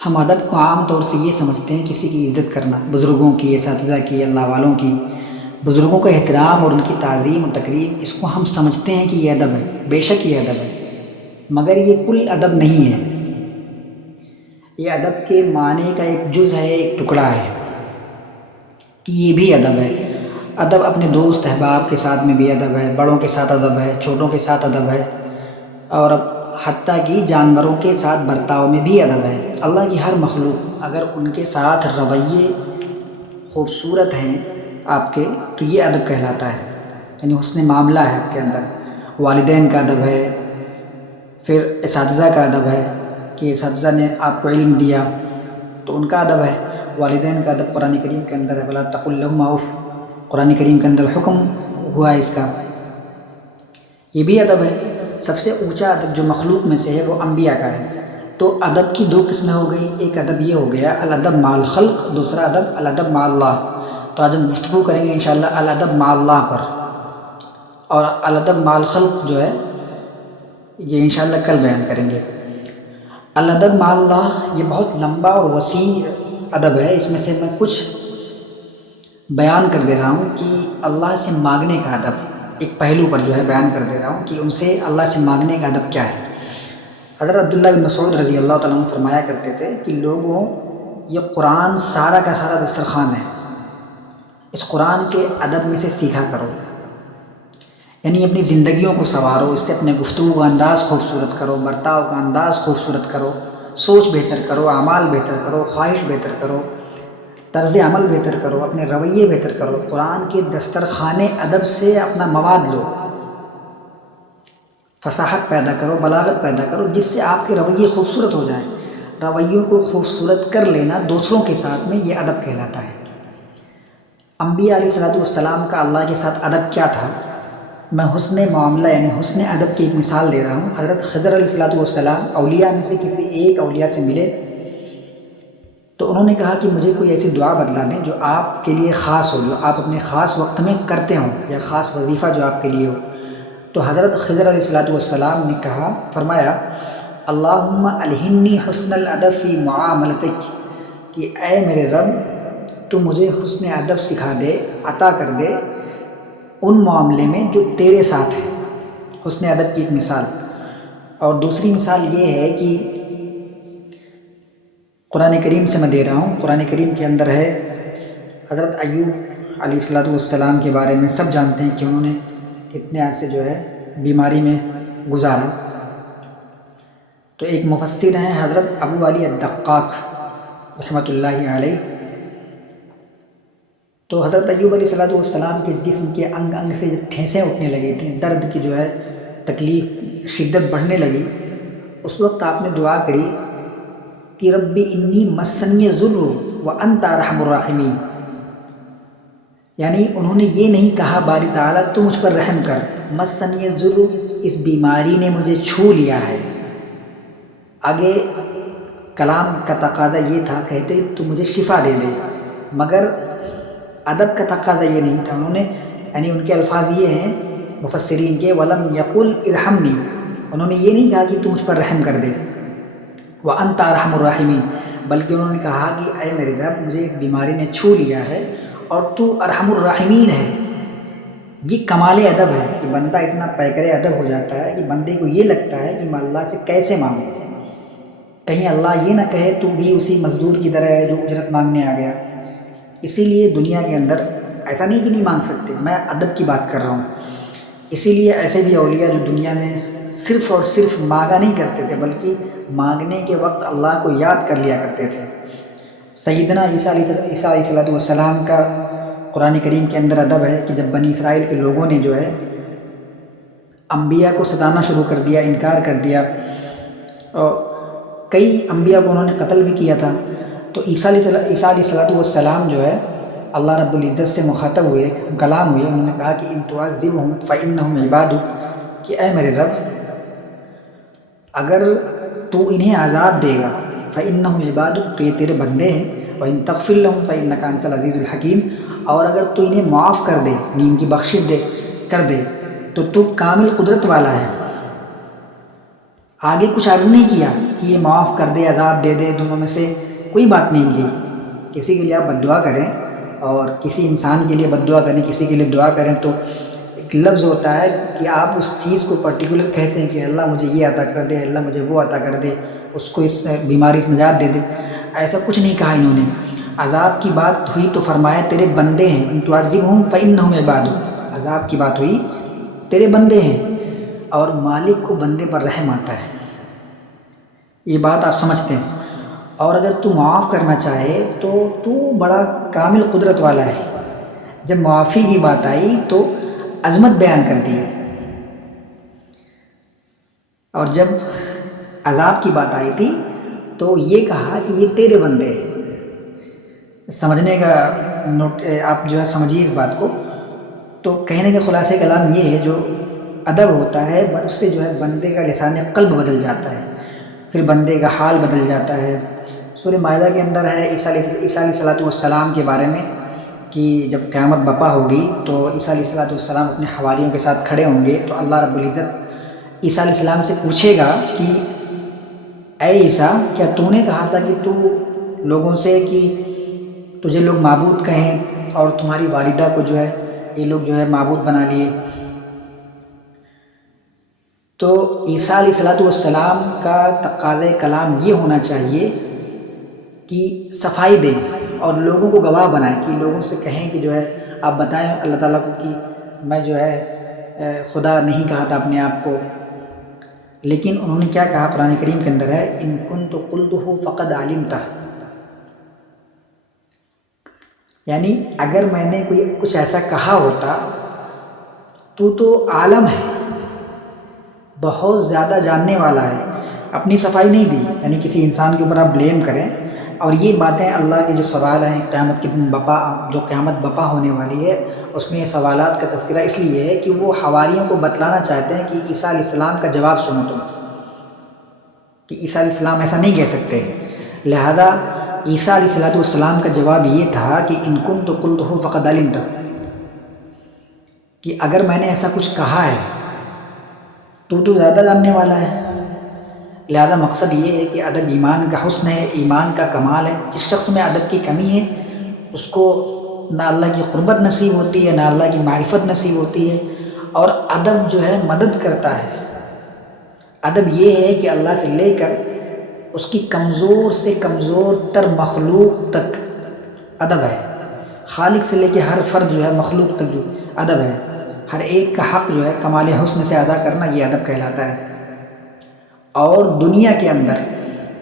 ہم ادب کو عام طور سے یہ سمجھتے ہیں کسی کی عزت کرنا، بزرگوں کی، اساتذہ کی، اللہ والوں کی، بزرگوں کا احترام اور ان کی تعظیم و تکریم، اس کو ہم سمجھتے ہیں کہ یہ ادب ہے۔ بے شک یہ ادب ہے، مگر یہ کل ادب نہیں ہے۔ یہ ادب کے معنی کا ایک جز ہے، ایک ٹکڑا ہے کہ یہ بھی ادب ہے۔ ادب اپنے دوست احباب کے ساتھ میں بھی ادب ہے، بڑوں کے ساتھ ادب ہے، چھوٹوں کے ساتھ ادب ہے، اور حتیٰ کہ جانوروں کے ساتھ برتاؤ میں بھی ادب ہے۔ اللہ کی ہر مخلوق اگر ان کے ساتھ رویے خوبصورت ہیں آپ کے، تو یہ ادب کہلاتا ہے، یعنی حسن معاملہ ہے آپ کے اندر۔ والدین کا ادب ہے، پھر اساتذہ کا ادب ہے کہ اساتذہ نے آپ کو علم دیا تو ان کا ادب ہے۔ والدین کا ادب قرآن کریم کے اندر ہے، وَلَا تَقُل لَهُمَا اُفٍّ، قرآن کریم کے اندر حکم ہوا ہے اس کا، یہ بھی ادب ہے۔ سب سے اونچا ادب جو مخلوق میں سے ہے وہ انبیاء کا ہے۔ تو ادب کی دو قسمیں ہو گئی، ایک ادب یہ ہو گیا الادب مع الخلق، دوسرا ادب الادب مع اللہ۔ تو آج ہم گفتگو کریں گے انشاءاللہ الادب مع اللہ پر، اور الادب مع الخلق جو ہے یہ انشاءاللہ کل بیان کریں گے۔ الادب مع اللہ یہ بہت لمبا اور وسیع ادب ہے، اس میں سے میں کچھ بیان کر دے رہا ہوں کہ اللہ سے مانگنے کا ادب، ایک پہلو پر جو ہے بیان کر دے رہا ہوں کہ ان سے اللہ سے مانگنے کا ادب کیا ہے۔ حضرت عبداللہ بن مسعود رضی اللہ تعالیٰ عنہ فرمایا کرتے تھے کہ لوگوں، یہ قرآن سارا کا سارا دسترخوان ہے، اس قرآن کے ادب میں سے سیکھا کرو، یعنی اپنی زندگیوں کو سنوارو، اس سے اپنے گفتگو کا انداز خوبصورت کرو، برتاؤ کا انداز خوبصورت کرو، سوچ بہتر کرو، اعمال بہتر کرو، خواہش بہتر کرو، طرز عمل بہتر کرو، اپنے رویے بہتر کرو۔ قرآن کے دسترخوان ادب سے اپنا مواد لو، فصاحت پیدا کرو، بلاغت پیدا کرو، جس سے آپ کے رویے خوبصورت ہو جائیں۔ رویوں کو خوبصورت کر لینا دوسروں کے ساتھ میں یہ ادب کہلاتا ہے۔ انبیاء علیہ السلام کا اللہ کے ساتھ ادب کیا تھا؟ میں حسن معاملہ یعنی حسن ادب کی ایک مثال دے رہا ہوں۔ حضرت خضر علیہ السلام اولیاء میں سے کسی ایک اولیاء سے ملے تو انہوں نے کہا کہ مجھے کوئی ایسی دعا بتلا دیں جو آپ کے لیے خاص ہو، جو آپ اپنے خاص وقت میں کرتے ہوں، یا خاص وظیفہ جو آپ کے لیے ہو۔ تو حضرت خضر علیہ السلام نے کہا، فرمایا اللہم الہمنی حسن الادب فی معاملتک، کہ اے میرے رب تو مجھے حسن ادب سکھا دے، عطا کر دے ان معاملے میں جو تیرے ساتھ ہے۔ حسن ادب کی ایک مثال۔ اور دوسری مثال یہ ہے کہ قرآن کریم سے میں دے رہا ہوں، قرآن کریم کے اندر ہے حضرت ایوب علیہ السلام کے بارے میں سب جانتے ہیں کہ انہوں نے کتنے عرصے جو ہے بیماری میں گزارا۔ تو ایک مفسر ہیں حضرت ابو علی الدقاق رحمۃ اللہ علیہ، تو حضرت ایوب علیہ السلام کے جسم کے انگ انگ سے جب ٹھیسیں اٹھنے لگی تھیں، درد کی جو ہے تکلیف شدت بڑھنے لگی، اس وقت آپ نے دعا کری کہ ربی انی مسنی الضر وانت ارحم الراحمین، یعنی انہوں نے یہ نہیں کہا باری تعالیٰ تو مجھ پر رحم کر، مسنی الضر اس بیماری نے مجھے چھو لیا ہے۔ آگے کلام کا تقاضا یہ تھا، کہتے تو مجھے شفا دے دے، مگر ادب کا تقاضا یہ نہیں تھا۔ انہوں نے یعنی ان کے الفاظ یہ ہیں مفسرین کے، ولم یقل ارحمنی، انہوں نے یہ نہیں کہا کہ تو مجھ پر رحم کر دے، وانت ارحم الراحمین، بلکہ انہوں نے کہا کہ اے میرے رب مجھے اس بیماری نے چھو لیا ہے اور تو ارحم الراحمین ہے۔ یہ کمال ادب ہے کہ بندہ اتنا پیکر ادب ہو جاتا ہے کہ بندے کو یہ لگتا ہے کہ میں اللہ سے کیسے مانگوں، کہیں اللہ یہ نہ کہے تو بھی اسی مزدور کی طرح ہے جو اجرت مانگنے آ گیا۔ اسی لیے دنیا کے اندر ایسا نہیں کہ نہیں مانگ سکتے، میں ادب کی بات کر رہا ہوں۔ اسی لیے ایسے بھی اولیاء جو دنیا میں صرف اور صرف مانگا نہیں کرتے تھے، بلکہ مانگنے کے وقت اللہ کو یاد کر لیا کرتے تھے۔ سیدنا عیسیٰ علیہ السلام کا قرآن کریم کے اندر ادب ہے کہ جب بنی اسرائیل کے لوگوں نے جو ہے انبیاء کو ستانا شروع کر دیا، انکار کر دیا، اور کئی انبیاء کو انہوں نے قتل بھی کیا تھا، تو عیسیٰ علیہ السلام جو ہے اللہ رب العزت سے مخاطب ہوئے، کلام ہوئے، انہوں نے کہا کہ ان تعذبہم فانہم عبادک، کہ اے میرے رب اگر تو انہیں عذاب دے گا فانہم عبادک، تو یہ تیرے بندے ہیں، وان تغفر لہم فانک انت العزیز الحکیم، اور اگر تو انہیں معاف کر دے، ان کی بخشش کر دے تو تو کامل قدرت والا ہے۔ آگے کچھ عرض نہیں کیا، کہ یہ معاف کر دے عذاب دے دے، دونوں میں سے کوئی بات نہیں کی۔ کسی کے لیے آپ بد دعا کریں اور کسی انسان کے لیے بد دعا کریں، کسی کے لیے دعا کریں تو ایک لفظ ہوتا ہے کہ آپ اس چیز کو پرٹیکولر کہتے ہیں کہ اللہ مجھے یہ عطا کر دے، اللہ مجھے وہ عطا کر دے، اس کو اس بیماری سے نجات دے دے۔ ایسا کچھ نہیں کہا انہوں نے۔ عذاب کی بات ہوئی تو فرمایا تیرے بندے ہیں، ان تعذبہم فإنہم عبادک۔ عذاب کی بات ہوئی، تیرے بندے ہیں، اور مالک کو بندے پر رحم آتا ہے۔ یہ بات آپ سمجھتے ہیں۔ اور اگر تو معاف کرنا چاہے تو تو بڑا کامل قدرت والا ہے۔ جب معافی کی بات آئی تو عظمت بیان کر دی، اور جب عذاب کی بات آئی تھی تو یہ کہا کہ یہ تیرے بندے ہیں۔ سمجھنے کا آپ جو ہے سمجھیے اس بات کو۔ تو کہنے کا خلاصہ کلام یہ ہے، جو ادب ہوتا ہے اس سے جو ہے بندے کا لسان قلب بدل جاتا ہے، پھر بندے کا حال بدل جاتا ہے۔ سورہ مائدہ کے اندر ہے عیسیٰ علیہ السلام کے بارے میں کہ جب قیامت برپا ہوگی تو عیسیٰ علیہ السلام اپنے حواریوں کے ساتھ کھڑے ہوں گے، تو اللہ رب العزت عیسیٰ علیہ السلام سے پوچھے گا کہ اے عیسیٰ، کیا تو نے کہا تھا کہ تو لوگوں سے کہ تجھے لوگ معبود کہیں، اور تمہاری والدہ کو جو ہے یہ لوگ جو ہے معبود بنا لیے؟ تو عیسیٰ علیہ السلام کا تقاضۂ کلام یہ ہونا چاہیے کہ صفائی دیں اور لوگوں کو گواہ بنائیں، کہ لوگوں سے کہیں کہ جو ہے آپ بتائیں اللہ تعالیٰ کو کہ میں جو ہے خدا نہیں کہا تھا اپنے آپ کو۔ لیکن انہوں نے کیا کہا؟ قرآن کریم کے اندر ہے ان کنت قلتہ فقد علمتہ، یعنی اگر میں نے کچھ ایسا کہا ہوتا تو عالم ہے، بہت زیادہ جاننے والا ہے، اپنی صفائی نہیں دی۔ یعنی کسی انسان کے اوپر آپ بلیم کریں، اور یہ باتیں اللہ کے جو سوال ہیں قیامت کے دن جو قیامت بپا ہونے والی ہے اس میں یہ سوالات کا تذکرہ اس لیے ہے کہ وہ حواریوں کو بتلانا چاہتے ہیں کہ عیسیٰ علیہ السلام کا جواب سنو تم، کہ عیسیٰ علیہ السلام ایسا نہیں کہہ سکتے۔ لہذا عیسیٰ علیہ السلام کا جواب یہ تھا کہ ان کنت قلتہ فقد علمتہ، کہ اگر میں نے ایسا کچھ کہا ہے تو زیادہ جاننے والا ہے۔ لہذا مقصد یہ ہے کہ ادب ایمان کا حسن ہے، ایمان کا کمال ہے۔ جس شخص میں ادب کی کمی ہے اس کو نہ اللہ کی قربت نصیب ہوتی ہے، نہ اللہ کی معرفت نصیب ہوتی ہے۔ اور ادب جو ہے مدد کرتا ہے۔ ادب یہ ہے کہ اللہ سے لے کر اس کی کمزور سے کمزور تر مخلوق تک ادب ہے۔ خالق سے لے کے ہر فرد جو ہے مخلوق تک جو ادب ہے، ہر ایک کا حق جو ہے کمال حسن سے ادا کرنا، یہ ادب کہلاتا ہے۔ اور دنیا کے اندر